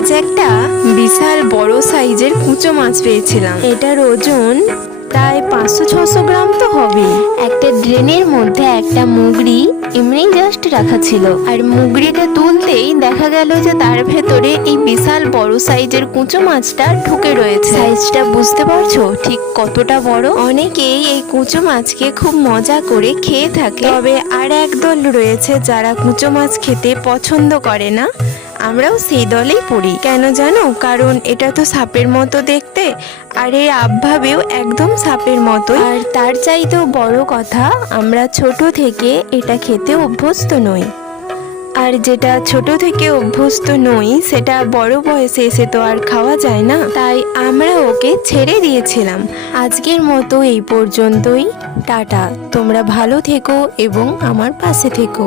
আজ একটা বিশাল বড় সাইজের কুচো মাছ পেয়েছিলাম। এটার ওজন প্রায় 500-600 গ্রাম তো হবে। একটা ড্রেনের মধ্যে একটা মুগরি এমনি জাস্ট রাখা ছিল, আর মুগরিটা তুলতেই দেখা গেল যে তার ভেতরে এই বিশাল বড় সাইজের কুচো মাছটা ঢুকে রয়েছে। সাইজটা বুঝতে পারছো ঠিক কতটা বড়? অনেকেই এই কুচো মাছকে খুব মজা করে খেয়ে থাকে, তবে আর একদল রয়েছে যারা কুচো মাছ খেতে পছন্দ করে না। আমরাও সেই দলেই পড়ি। কেন জানো? কারণ এটা তো সাপের মতো দেখতে, আর এর আবভাবেও একদম সাপের মতো। আর তার চাইতেও বড় কথা, আমরা ছোট থেকে এটা খেতে অভ্যস্ত নই। আর যেটা ছোট থেকে অভ্যস্ত নই সেটা বড় বয়সে এসে তো আর খাওয়া যায় না, তাই আমরা ওকে ছেড়ে দিয়েছিলাম। আজকের মতো এই পর্যন্তই। টাটা, তোমরা ভালো থেকো এবং আমার পাশে থেকো।